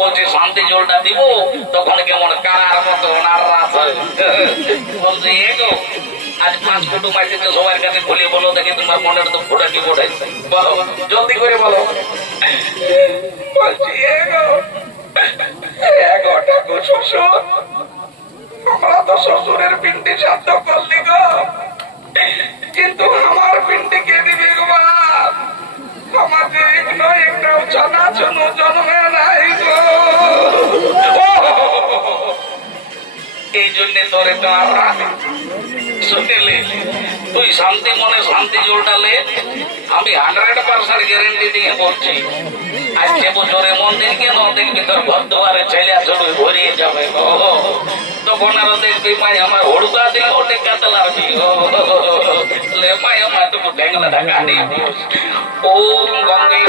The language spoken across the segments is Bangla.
বলছি শান্তি জলটা দিব, তখন কেমন কারার মতো বলছি এগো আজ 5 কুটুম আছে তো সবার কাছে খুলে বলো দেখি তোমার মনের তো ফোটা কি ফোটাইছে, বলো জলদি করে বলো। বলছি এগো ঠাকুর শ্বশুর, আমরা তো শ্বশুরের পিণ্ডি শ্রাদ্ধ করলি গো, কিন্তু আমার পিণ্ডি কে দিবি গো বাপ? আমাদের একটাও জানা শোনো জন্মে নাই গো। এই জন্য তোরে তো আর শুনলে তুই শান্তি মনে শান্তি জোরটালে আমি 100% গ্যারেন্টি দিয়ে বলছি আজকে বছরে মন্দির কেন দেখবি তোর ঘর দুয়ারে ছেলে ছবি ভরিয়ে যাবে তখন আরো দেখবি মাই আমার হড়ুকা দিল ওটে কাতে লাগবি লে মাই আমার তো ঢেঙ্গলা ঢাকা দিয়ে ওম গঙ্গে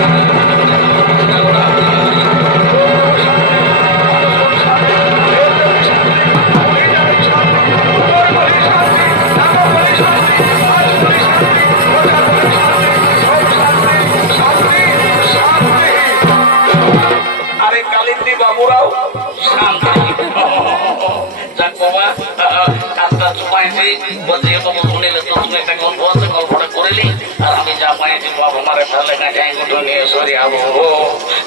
বাবুরাও শান্তি যাক বাবা কাজটা চুপাইছি বলছি বাবু শুনিলে তো তুমি একটা গল্প আছে গল্পটা করিলি আর আমি যা পাইছি বাবু মারে ফেলে কাটাই গুটো নিয়ে সরি আবু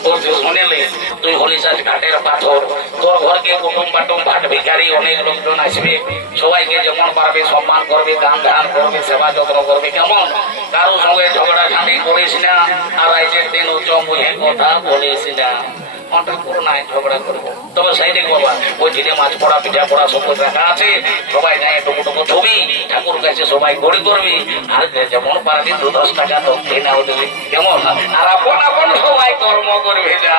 বলছি শুনিলি তুই হলিস আজ ঘাটের পাথর, তোর ঘরকে কুটুম বাটুম ভাট ভিখারি অনেক লোকজন আসবে, সবাইকে যেমন পারবে সম্মান করবে, গান ধান করবে, সেবা যত্ন করবে, কেমন কারো সঙ্গে ঝগড়া ঝাঁটি করিস না, আর আজকের দিন উচ্চ মুখে কথা বলিস না, ঝগড়া করবো তবে সাইডে বাবা ওই দিনে মাছ পড়া পিঠা পড়া সব রাখা আছে, সবাই গায়ে টুকু টুকু ছবি ঠাকুর কাছে সবাই গড়ি করবি, আর যেমন পারবি 2-10 টাকা তো খেয়ে নাও দেবে কেমন, আর আপন আপন সবাই কর্ম করবে যা।